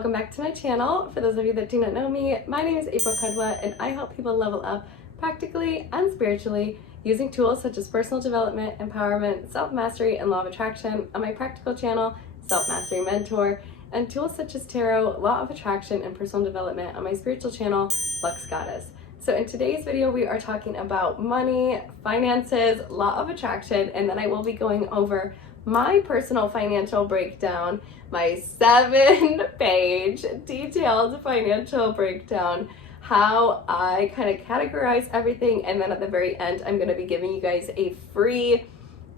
welcome back to my channel. For those of you that do not know me, my name is April Kudwa and I help people level up practically and spiritually using tools such as personal development, empowerment, self-mastery, and law of attraction on my practical channel, Self-Mastery Mentor, and tools such as tarot, law of attraction, and personal development on my spiritual channel, Lux Goddess. So in today's video, we are talking about money, finances, law of attraction, and then I will be going over my personal financial breakdown, my 7-page detailed financial breakdown, how I kind of categorize everything, and then at the very end, I'm going to be giving you guys a free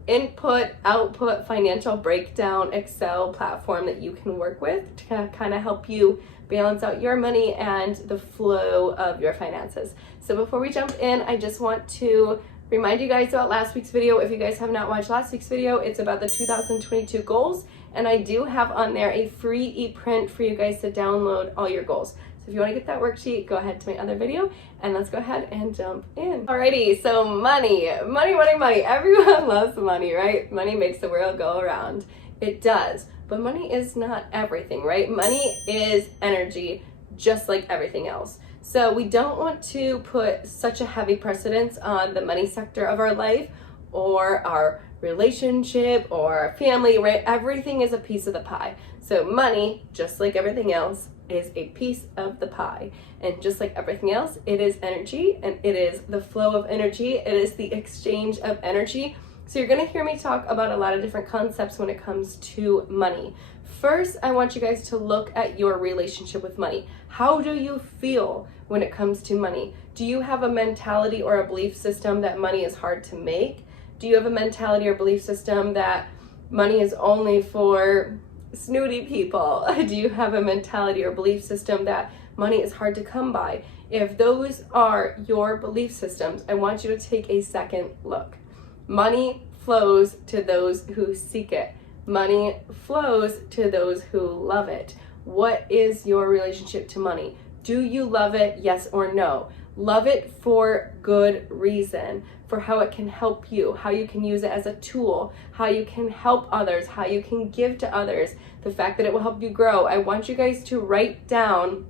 input, output financial breakdown Excel platform that you can work with to kind of help you balance out your money and the flow of your finances. So before we jump in, I just want to remind you guys about last week's video. If you guys have not watched last week's video, it's about the 2022 goals, and I do have on there a free e-print for you guys to download all your goals. So if you want to get that worksheet, go ahead to my other video and let's go ahead and jump in. Alrighty, so money. Everyone loves money, right? Money makes the world go around. It does, but money is not everything, right? Money is energy, just like everything else. So we don't want to put such a heavy precedence on the money sector of our life or our relationship or our family, right? Everything is a piece of the pie. So money, just like everything else, is a piece of the pie. And just like everything else, it is energy, and it is the flow of energy. It is the exchange of energy. So you're gonna hear me talk about a lot of different concepts when it comes to money. First, I want you guys to look at your relationship with money. How do you feel when it comes to money? Do you have a mentality or a belief system that money is hard to make? Do you have a mentality or belief system that money is only for snooty people? Do you have a mentality or belief system that money is hard to come by? If those are your belief systems, I want you to take a second look. Money flows to those who seek it. Money flows to those who love it. What is your relationship to money? Do you love it? Yes or no? Love it for good reason, for how it can help you, how you can use it as a tool, how you can help others, how you can give to others, the fact that it will help you grow. I want you guys to write down,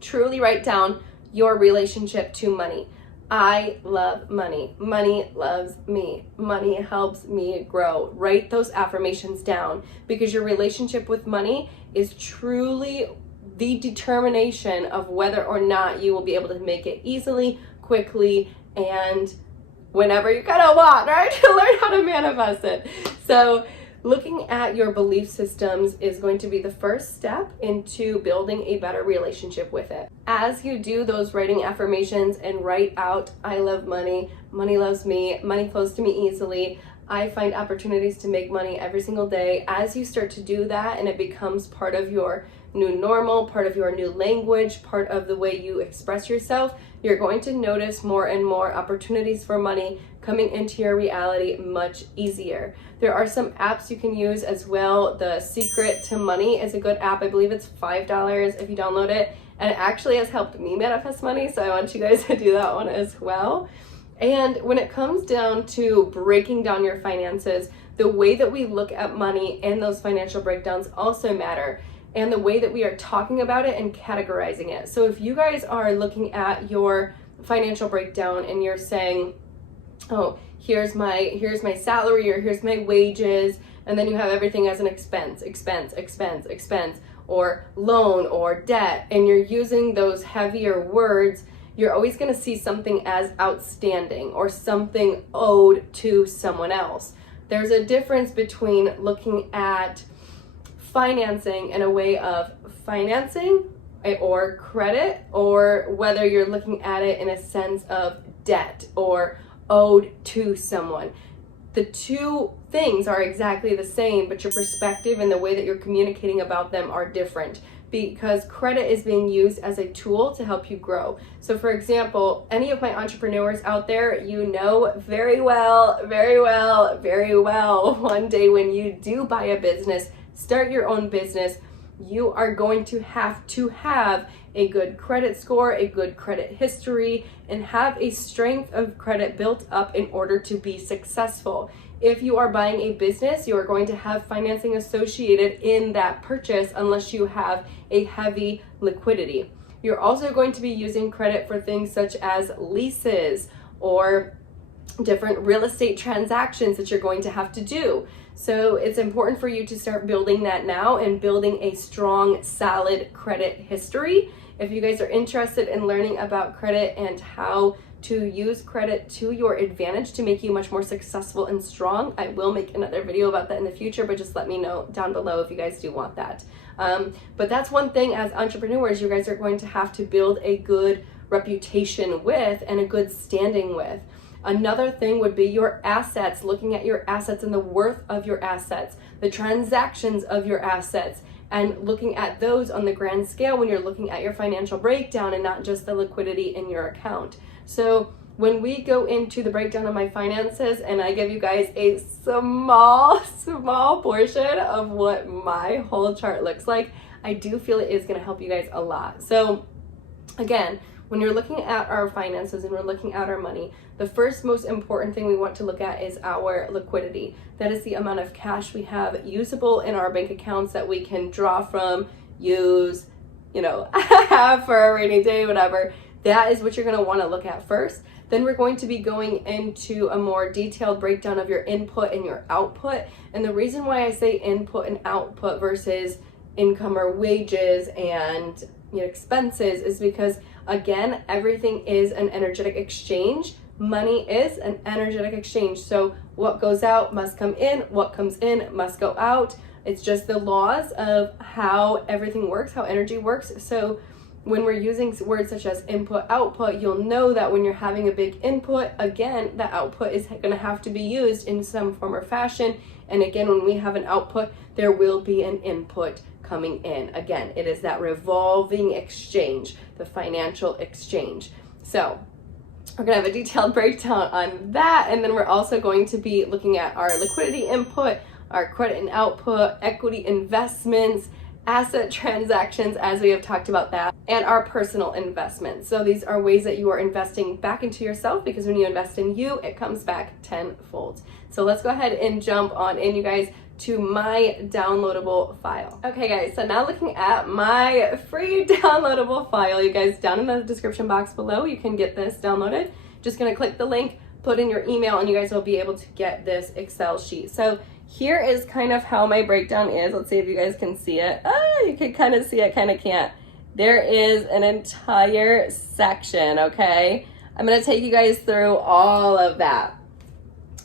truly write down your relationship to money. I love money. Money loves me. Money helps me grow. Write those affirmations down, because your relationship with money is truly the determination of whether or not you will be able to make it easily, quickly, and whenever you kind of want, right? To learn how to manifest it. So looking at your belief systems is going to be the first step into building a better relationship with it. As you do those writing affirmations and write out, I love money, money loves me, money flows to me easily, I find opportunities to make money every single day. As you start to do that and it becomes part of your new normal, part of your new language, part of the way you express yourself, you're going to notice more and more opportunities for money coming into your reality much easier. There are some apps you can use as well. The Secret to Money is a good app. I believe it's $5 if you download it, and it actually has helped me manifest money, so I want you guys to do that one as well. And when it comes down to breaking down your finances, the way that we look at money and those financial breakdowns also matter, and the way that we are talking about it and categorizing it. So if you guys are looking at your financial breakdown and you're saying, oh, here's my salary, or here's my wages, and then you have everything as an expense, or loan or debt, and you're using those heavier words, you're always going to see something as outstanding or something owed to someone else. There's a difference between looking at financing in a way of financing or credit, or whether you're looking at it in a sense of debt or owed to someone. The two things are exactly the same, but your perspective and the way that you're communicating about them are different, because credit is being used as a tool to help you grow. So for example, any of my entrepreneurs out there, you know very well, one day when you do buy a business, start your own business, you are going to have a good credit score, a good credit history, and have a strength of credit built up in order to be successful. If you are buying a business, you are going to have financing associated in that purchase unless you have a heavy liquidity. You're also going to be using credit for things such as leases or different real estate transactions that you're going to have to do. So it's important for you to start building that now and building a strong, solid credit history. If you guys are interested in learning about credit and how to use credit to your advantage to make you much more successful and strong, I will make another video about that in the future, but just let me know down below if you guys do want that. But that's one thing as entrepreneurs you guys are going to have to build a good reputation with and a good standing with. Another thing would be your assets, looking at your assets and the worth of your assets, the transactions of your assets, and looking at those on the grand scale when you're looking at your financial breakdown and not just the liquidity in your account. So when we go into the breakdown of my finances and I give you guys a small portion of what my whole chart looks like, I do feel it is going to help you guys a lot. So again, when you're looking at our finances and we're looking at our money, the first most important thing we want to look at is our liquidity. That is the amount of cash we have usable in our bank accounts that we can draw from, use, have for a rainy day, whatever. That is what you're going to want to look at first. Then we're going to be going into a more detailed breakdown of your input and your output. And the reason why I say input and output versus income or wages and expenses is because, again, everything is an energetic exchange. Money is an energetic exchange. So what goes out must come in, what comes in must go out. It's just the laws of how everything works, how energy works. So when we're using words such as input, output, you'll know that when you're having a big input, again, the output is going to have to be used in some form or fashion. And again, when we have an output, there will be an input coming in. Again, it is that revolving exchange, the financial exchange. So we're going to have a detailed breakdown on that. And then we're also going to be looking at our liquidity input, our credit and output, equity investments, asset transactions, as we have talked about that, and our personal investments. So these are ways that you are investing back into yourself, because when you invest in you, it comes back tenfold. So let's go ahead and jump on in, you guys, to my downloadable file. Okay guys, so now looking at my free downloadable file, you guys, down in the description box below, you can get this downloaded. Just gonna click the link, put in your email, and you guys will be able to get this Excel sheet. So here is kind of how my breakdown is. Let's see if you guys can see it. You can kind of see it, kind of can't. There is an entire section, okay? I'm gonna take you guys through all of that.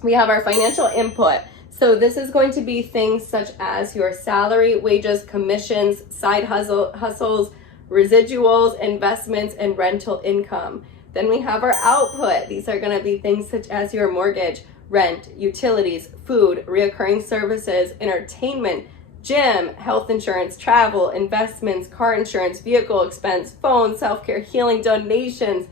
We have our financial input. So this is going to be things such as your salary, wages, commissions, side hustles, residuals, investments, and rental income. Then we have our output. These are going to be things such as your mortgage, rent, utilities, food, reoccurring services, entertainment, gym, health insurance, travel, investments, car insurance, vehicle expense, phone, self-care, healing, donations,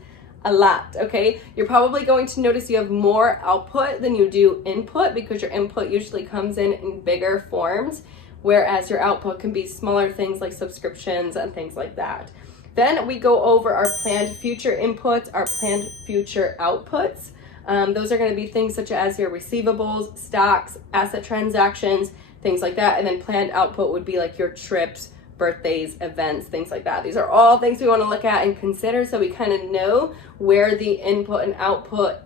a lot, okay? You're probably going to notice you have more output than you do input, because your input usually comes in bigger forms, whereas your output can be smaller things like subscriptions and things like that. Then we go over our planned future inputs, our planned future outputs. Those are going to be things such as your receivables, stocks, asset transactions, things like that. And then planned output would be like your trips, birthdays, events, things like that. These are all things we want to look at and consider, so we kind of know where the input and output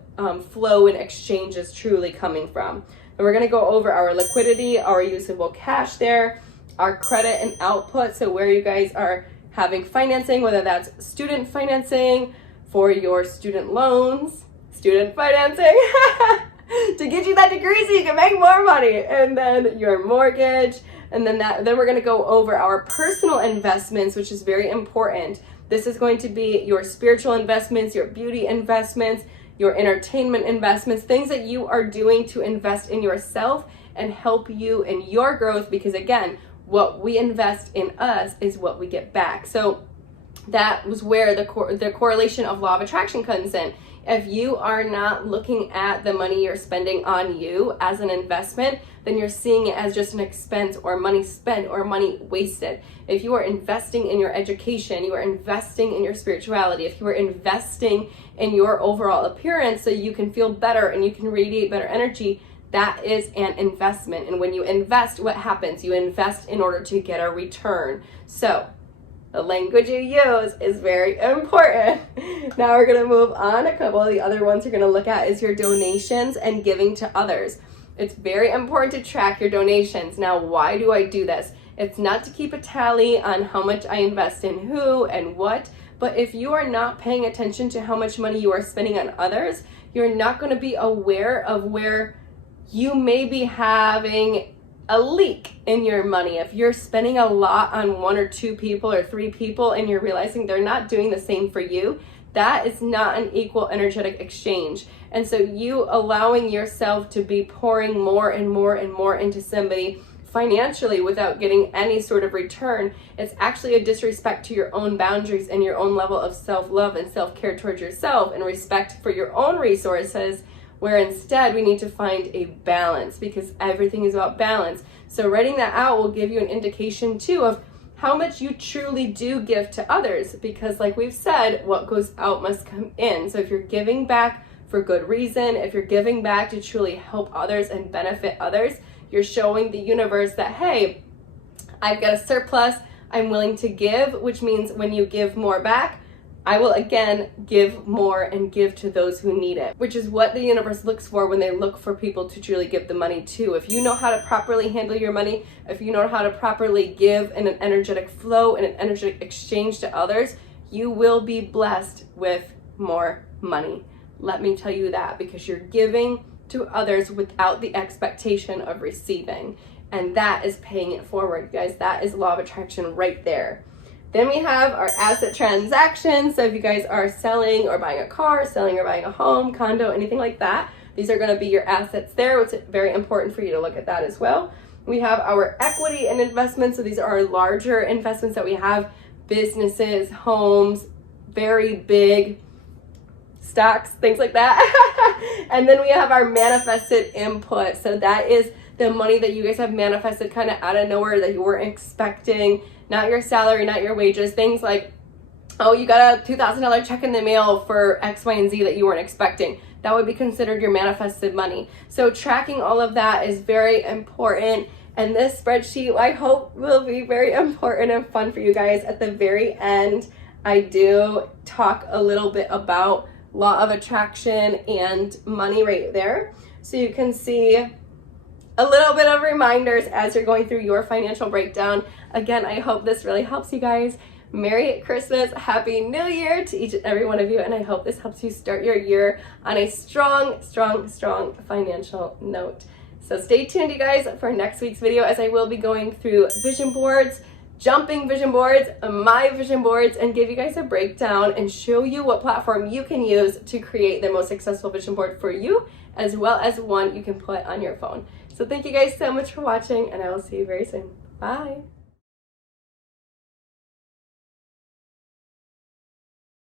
flow and exchange is truly coming from. And we're going to go over our liquidity, our usable cash there, our credit and output, so where you guys are having financing, whether that's student financing for your student loans, student financing to get you that degree so you can make more money, and then your mortgage. And then we're going to go over our personal investments, which is very important. This is going to be your spiritual investments, your beauty investments, your entertainment investments, things that you are doing to invest in yourself and help you in your growth, because again, what we invest in us is what we get back. So that was where the correlation of law of attraction comes in. If you are not looking at the money you're spending on you as an investment, then you're seeing it as just an expense or money spent or money wasted. If you are investing in your education, you are investing in your spirituality, if you are investing in your overall appearance so you can feel better and you can radiate better energy, That is an investment. And when you invest, what happens? You invest in order to get a return. So the language you use is very important. Now we're going to move on. A couple of the other ones you're going to look at is your donations and giving to others. It's very important to track your donations. Now, why do I do this? It's not to keep a tally on how much I invest in who and what, but if you are not paying attention to how much money you are spending on others, you're not going to be aware of where you may be having a leak in your money. If you're spending a lot on 1 or 2 people or 3 people and you're realizing they're not doing the same for you, that is not an equal energetic exchange. And so you allowing yourself to be pouring more and more and more into somebody financially without getting any sort of return, it's actually a disrespect to your own boundaries and your own level of self-love and self-care towards yourself and respect for your own resources, where instead we need to find a balance, because everything is about balance. So writing that out will give you an indication too of how much you truly do give to others, because like we've said, what goes out must come in. So if you're giving back for good reason, if you're giving back to truly help others and benefit others, you're showing the universe that, hey, I've got a surplus, I'm willing to give, which means when you give more back, I will again give more and give to those who need it, which is what the universe looks for when they look for people to truly give the money to. If you know how to properly handle your money, if you know how to properly give in an energetic flow and an energetic exchange to others, you will be blessed with more money. Let me tell you that, because you're giving to others without the expectation of receiving. And that is paying it forward, guys. That is law of attraction right there. Then we have our asset transactions. So if you guys are selling or buying a car, selling or buying a home, condo, anything like that, these are going to be your assets there. It's very important for you to look at that as well. We have our equity and investments. So these are our larger investments that we have: businesses, homes, very big stocks, things like that. And then we have our manifested input. So that is the money that you guys have manifested kind of out of nowhere that you weren't expecting. Not your salary, not your wages, things like, oh, you got a $2,000 check in the mail for X, Y, and Z that you weren't expecting. That would be considered your manifested money. So tracking all of that is very important. And this spreadsheet, I hope, will be very important and fun for you guys. At the very end, I do talk a little bit about law of attraction and money right there. So you can see a little bit of reminders as you're going through your financial breakdown. Again, I hope this really helps you guys. Merry Christmas, Happy New Year to each and every one of you, and I hope this helps you start your year on a strong, strong, strong financial note. So stay tuned, you guys, for next week's video, as I will be going through vision boards, jumping vision boards, my vision boards, and give you guys a breakdown and show you what platform you can use to create the most successful vision board for you, as well as one you can put on your phone. So thank you guys so much for watching, and I will see you very soon. Bye.